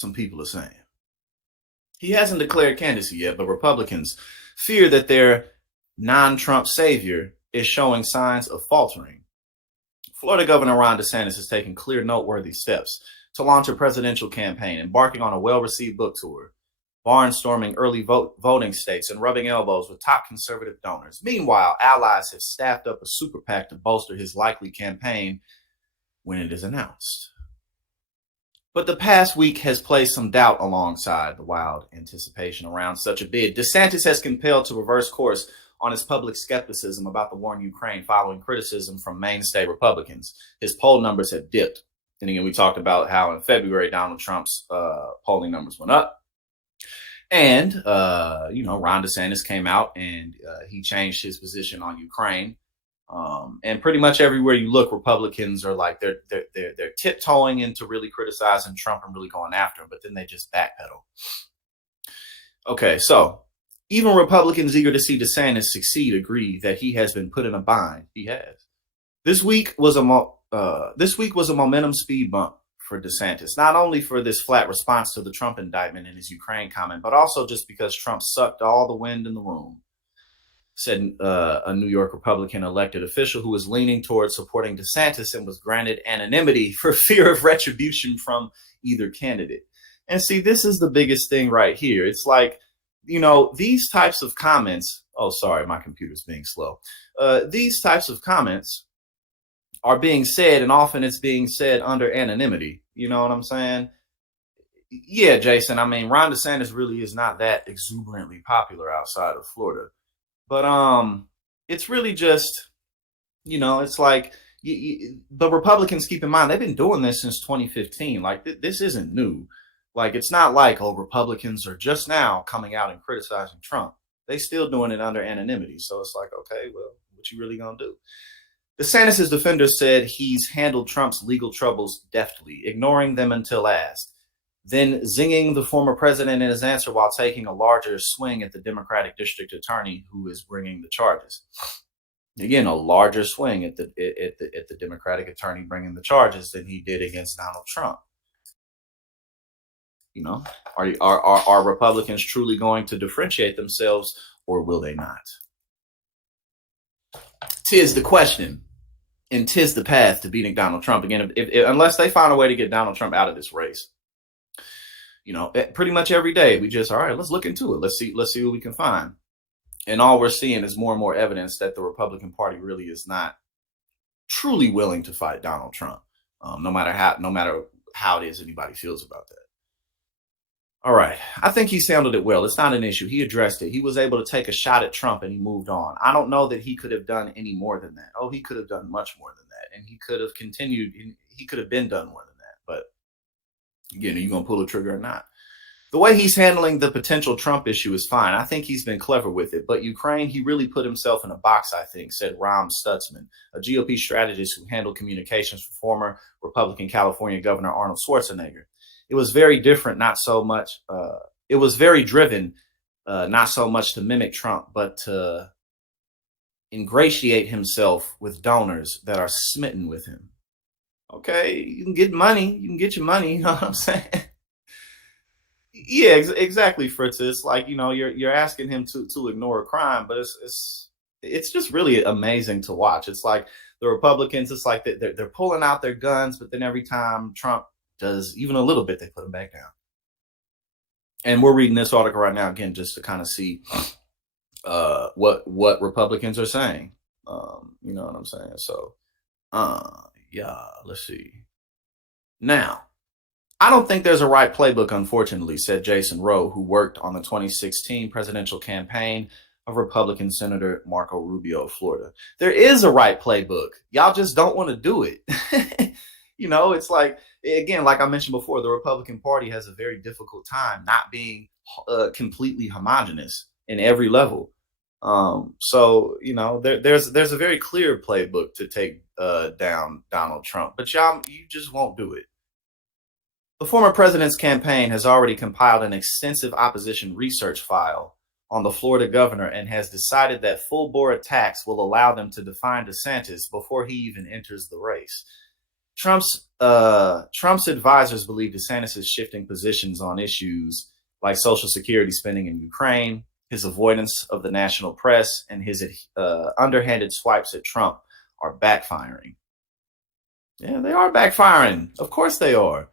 some people are saying. He hasn't declared candidacy yet, but Republicans fear that their non-Trump savior is showing signs of faltering. Florida Governor Ron DeSantis has taken clear, noteworthy steps to launch a presidential campaign, embarking on a well-received book tour, barnstorming early voting states, and rubbing elbows with top conservative donors. Meanwhile, allies have staffed up a super PAC to bolster his likely campaign when it is announced. But the past week has placed some doubt alongside the wild anticipation around such a bid. DeSantis has compelled to reverse course on his public skepticism about the war in Ukraine following criticism from mainstay Republicans. His poll numbers have dipped. And again, we talked about how in February, Donald Trump's polling numbers went up. And, Ron DeSantis came out and he changed his position on Ukraine. And pretty much everywhere you look, Republicans are like they're tiptoeing into really criticizing Trump and really going after him, but then they just backpedal. Okay, so even Republicans eager to see DeSantis succeed agree that he has been put in a bind. He has. This week was a momentum speed bump for DeSantis, not only for this flat response to the Trump indictment and his Ukraine comment, but also just because Trump sucked all the wind in the room, said a New York Republican elected official who was leaning towards supporting DeSantis and was granted anonymity for fear of retribution from either candidate. And see, this is the biggest thing right here. It's like, these types of comments. Oh, sorry, my computer's being slow. These types of comments are being said, and often it's being said under anonymity. You know what I'm saying? Yeah, Jason, I mean, Ron DeSantis really is not that exuberantly popular outside of Florida. But it's really just, it's like the Republicans, keep in mind, they've been doing this since 2015. Like, this isn't new. Like, it's not like, Republicans are just now coming out and criticizing Trump. They still doing it under anonymity. So it's like, okay, well, what you really gonna do? DeSantis' defenders said he's handled Trump's legal troubles deftly, ignoring them until asked, then zinging the former president in his answer while taking a larger swing at the Democratic district attorney who is bringing the charges. Again, a larger swing at the Democratic attorney bringing the charges than he did against Donald Trump. Are Republicans truly going to differentiate themselves, or will they not? Tis the question, and tis the path to beating Donald Trump. Again, unless they find a way to get Donald Trump out of this race. Pretty much every day we just, all right, let's look into it. Let's see what we can find. And all we're seeing is more and more evidence that the Republican Party really is not truly willing to fight Donald Trump, no matter how it is anybody feels about that. All right. I think he handled it well. It's not an issue. He addressed it. He was able to take a shot at Trump and he moved on. I don't know that he could have done any more than that. Oh, he could have done much more than that. And he could have continued. He could have been done more than that. But again, are you going to pull the trigger or not? The way he's handling the potential Trump issue is fine. I think he's been clever with it. But Ukraine, he really put himself in a box, I think, said Ram Stutzman, a GOP strategist who handled communications for former Republican California Governor Arnold Schwarzenegger. It was very different, not so much. It was very driven, not so much to mimic Trump, but to ingratiate himself with donors that are smitten with him. Okay, you can get money. You can get your money. You know what I'm saying? Yeah, exactly, Fritz. It's like, you're asking him to ignore a crime, but it's just really amazing to watch. It's like the Republicans, it's like they're pulling out their guns, but then every time Trump does even a little bit, they put him back down. And we're reading this article right now, again, just to kind of see what Republicans are saying. You know what I'm saying? So, yeah, let's see. Now, I don't think there's a right playbook, unfortunately, said Jason Rowe, who worked on the 2016 presidential campaign of Republican Senator Marco Rubio of Florida. There is a right playbook. Y'all just don't want to do it. It's like, again, like I mentioned before, the Republican Party has a very difficult time not being completely homogenous in every level. So, there's a very clear playbook to take down Donald Trump, but you just won't do it. The former president's campaign has already compiled an extensive opposition research file on the Florida governor and has decided that full-bore attacks will allow them to define DeSantis before he even enters the race. Trump's advisors believe DeSantis is shifting positions on issues like Social Security spending in Ukraine, his avoidance of the national press, and his underhanded swipes at Trump are backfiring. Yeah, they are backfiring. Of course they are.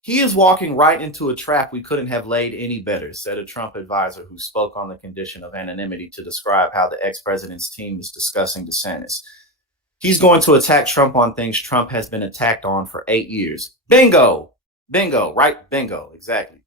He is walking right into a trap we couldn't have laid any better, said a Trump advisor who spoke on the condition of anonymity to describe how the ex-president's team is discussing DeSantis. He's going to attack Trump on things Trump has been attacked on for 8 years. Bingo! Bingo, right? Bingo, exactly.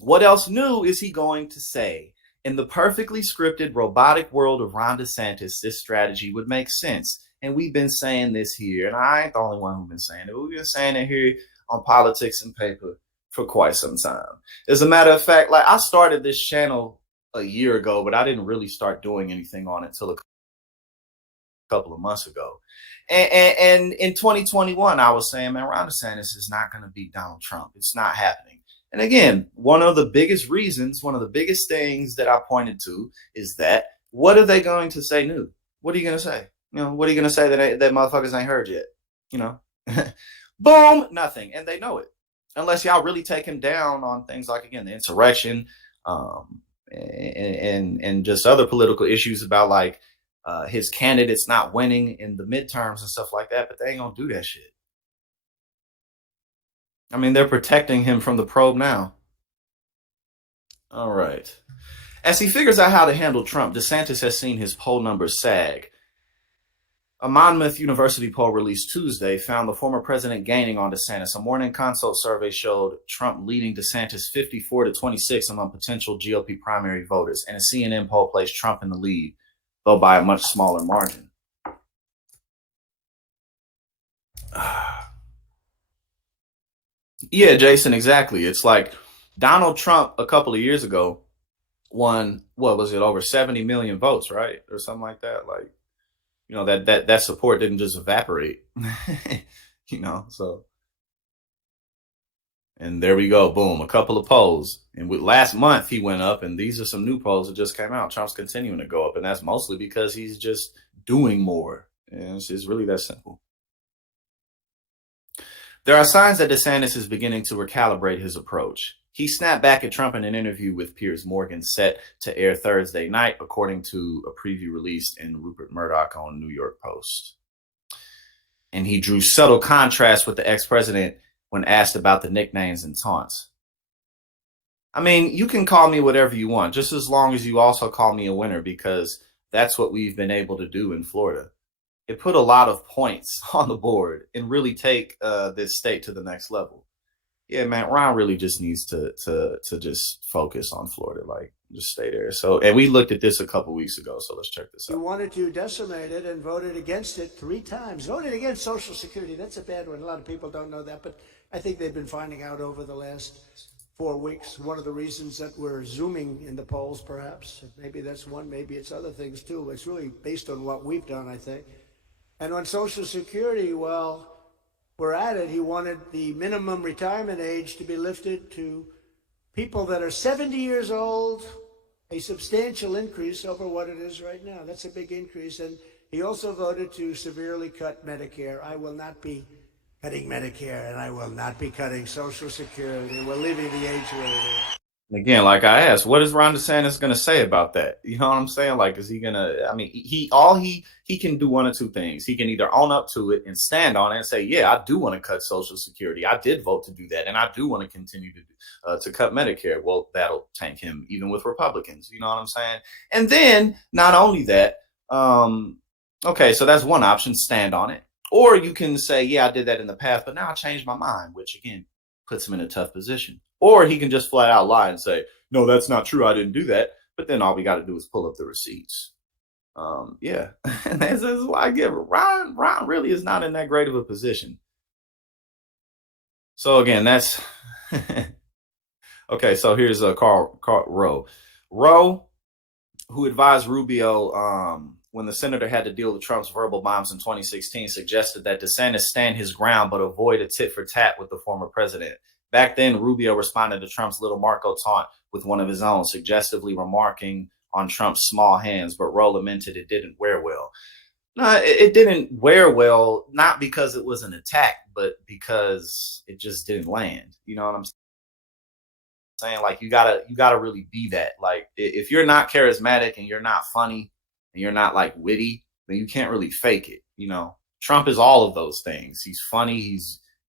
What else new is he going to say? In the perfectly scripted, robotic world of Ron DeSantis, this strategy would make sense. And we've been saying this here, and I ain't the only one who's been saying it. We've been saying it here on Politics and Paper for quite some time. As a matter of fact, like I started this channel a year ago, but I didn't really start doing anything on it until a couple of months ago. And in 2021, I was saying, man, Ron DeSantis is not going to beat Donald Trump. It's not happening. And again, one of the biggest reasons, one of the biggest things that I pointed to is that what are they going to say new? What are you going to say? You know, what are you going to say that motherfuckers ain't heard yet? You know, boom, nothing. And they know it. Unless y'all really take him down on things like, again, the insurrection and just other political issues about like his candidates not winning in the midterms and stuff like that. But they ain't going to do that shit. I mean, they're protecting him from the probe now. All right. As he figures out how to handle Trump, DeSantis has seen his poll numbers sag. A Monmouth University poll released Tuesday found the former president gaining on DeSantis. A Morning Consult survey showed Trump leading DeSantis 54-26 among potential GOP primary voters, and a CNN poll placed Trump in the lead, though by a much smaller margin. Yeah, Jason, exactly. It's like Donald Trump a couple of years ago won, what was it, over 70 million votes, right? Or something like that. Like, you know, that support didn't just evaporate, you know, so. And there we go. Boom. A couple of polls. And with last month he went up, and these are some new polls that just came out. Trump's continuing to go up, and that's mostly because he's just doing more. And it's really that simple. There are signs that DeSantis is beginning to recalibrate his approach. He snapped back at Trump in an interview with Piers Morgan set to air Thursday night, according to a preview released in Rupert Murdoch on New York Post. And he drew subtle contrast with the ex-president when asked about the nicknames and taunts. I mean, you can call me whatever you want, just as long as you also call me a winner, because that's what we've been able to do in Florida. It put a lot of points on the board and really take this state to the next level. Yeah, man, Ron really just needs to just focus on Florida, like just stay there. So, and we looked at this a couple weeks ago, so let's check this out. You wanted to decimate it and voted against it 3 times. Voted against Social Security. That's a bad one. A lot of people don't know that, but I think they've been finding out over the last 4 weeks. One of the reasons that we're zooming in the polls, perhaps. Maybe that's one, maybe it's other things too. It's really based on what we've done, I think. And on Social Security, well, we're at it. He wanted the minimum retirement age to be lifted to people that are 70 years old, a substantial increase over what it is right now. That's a big increase. And he also voted to severely cut Medicare. I will not be cutting Medicare, and I will not be cutting Social Security. We're leaving the age where it is. Again, like I asked, what is Ron DeSantis going to say about that? You know what I'm saying? Like, is he going to, I mean, he can do one of two things. He can either own up to it and stand on it and say, yeah, I do want to cut Social Security. I did vote to do that. And I do want to continue to cut Medicare. Well, that'll tank him even with Republicans. You know what I'm saying? And then not only that, okay, so that's one option, stand on it. Or you can say, yeah, I did that in the past, but now I changed my mind, which again, puts him in a tough position. Or he can just flat out lie and say, no, that's not true. I didn't do that. But then all we got to do is pull up the receipts. Yeah, and that's why I give Ron really is not in that great of a position. So again, that's okay. So here's Karl Rove. Rove, who advised Rubio when the senator had to deal with Trump's verbal bombs in 2016, suggested that DeSantis stand his ground but avoid a tit for tat with the former president. Back then, Rubio responded to Trump's Little Marco taunt with one of his own, suggestively remarking on Trump's small hands, but Rove lamented it didn't wear well. No, it didn't wear well, not because it was an attack, but because it just didn't land. You know what I'm saying? Like you gotta really be that. Like if you're not charismatic and you're not funny and you're not like witty, then you can't really fake it. You know, Trump is all of those things. He's funny.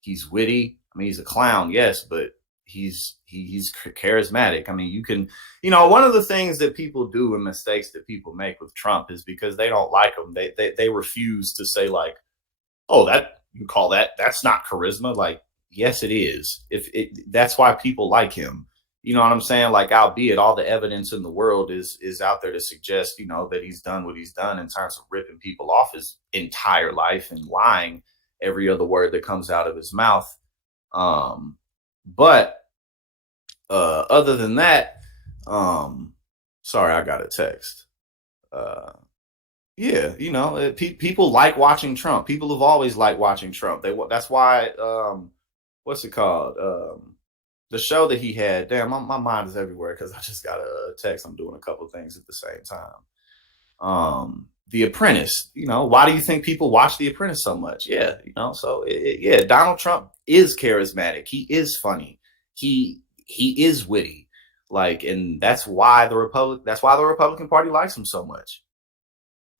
He's witty. I mean, he's a clown, yes, but he's charismatic. I mean, you can, one of the things that people do and mistakes that people make with Trump is because they don't like him. They refuse to say like, oh, that you call that's not charisma. Like, yes, it is. If it That's why people like him. You know what I'm saying? Like, albeit all the evidence in the world is out there to suggest, that he's done what he's done in terms of ripping people off his entire life and lying every other word that comes out of his mouth. But other than that, sorry, I got a text. Yeah, people like watching Trump. People have always liked watching Trump. That's why what's it called? The show that he had. Damn, my mind is everywhere because I just got a text. I'm doing a couple things at the same time. The Apprentice. Why do you think people watch The Apprentice so much? Yeah, so yeah, Donald Trump is charismatic. He is funny. He is witty. Like, and that's why the Republican Party likes him so much.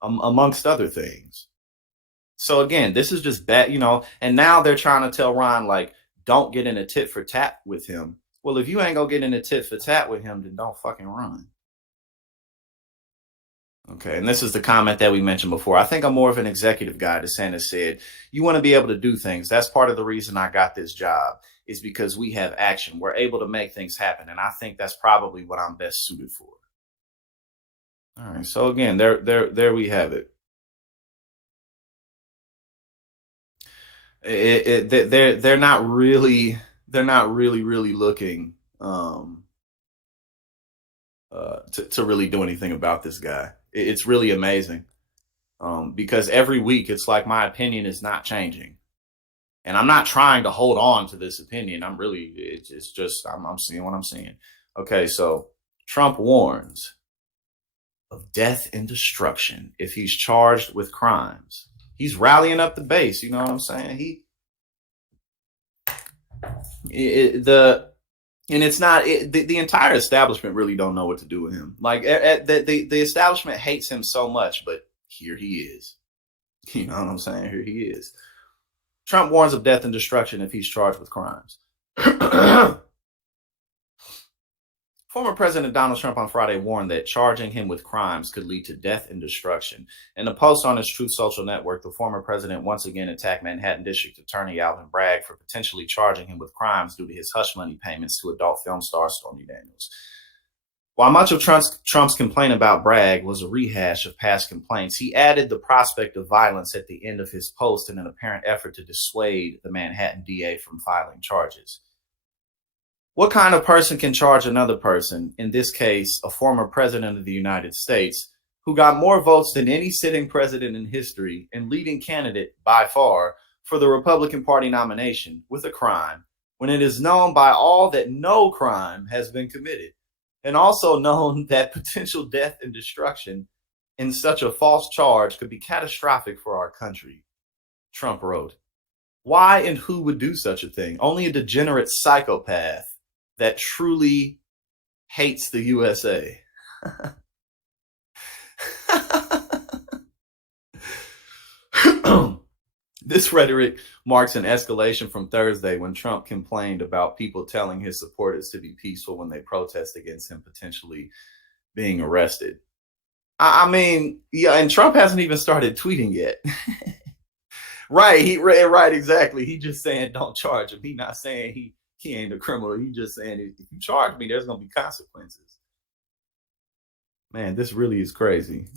Amongst other things. So again, this is just bad, and now they're trying to tell Ron, like, don't get in a tit for tat with him. Well, if you ain't gonna get in a tit for tat with him, then don't fucking run. Okay, and this is the comment that we mentioned before. I think I'm more of an executive guy. DeSantis said, you want to be able to do things. That's part of the reason I got this job, is because we have action. We're able to make things happen. And I think that's probably what I'm best suited for. All right, so again, there we have it. They're not really really looking to really do anything about this guy. It's really amazing, because every week it's like my opinion is not changing, and I'm not trying to hold on to this opinion. It's just I'm seeing what I'm seeing. Okay, so Trump warns of death and destruction if he's charged with crimes. He's rallying up the base. You know what I'm saying? The entire establishment really don't know what to do with him. Like, the establishment hates him so much, but here he is. You know what I'm saying? Here he is. Trump warns of death and destruction if he's charged with crimes. Former President Donald Trump on Friday warned that charging him with crimes could lead to death and destruction. In a post on his Truth Social network, the former president once again attacked Manhattan District Attorney Alvin Bragg for potentially charging him with crimes due to his hush money payments to adult film star Stormy Daniels. While much of Trump's complaint about Bragg was a rehash of past complaints, he added the prospect of violence at the end of his post in an apparent effort to dissuade the Manhattan DA from filing charges. What kind of person can charge another person, in this case, a former president of the United States, who got more votes than any sitting president in history and leading candidate by far for the Republican Party nomination, with a crime, when it is known by all that no crime has been committed, and also known that potential death and destruction in such a false charge could be catastrophic for our country? Trump wrote. Why and who would do such a thing? Only a degenerate psychopath that truly hates the USA. This rhetoric marks an escalation from Thursday, when Trump complained about people telling his supporters to be peaceful when they protest against him potentially being arrested. I mean, yeah, and Trump hasn't even started tweeting yet. Right, exactly. He just saying don't charge him. He not saying he ain't a criminal. He just saying if you charge me, there's gonna be consequences. Man, this really is crazy.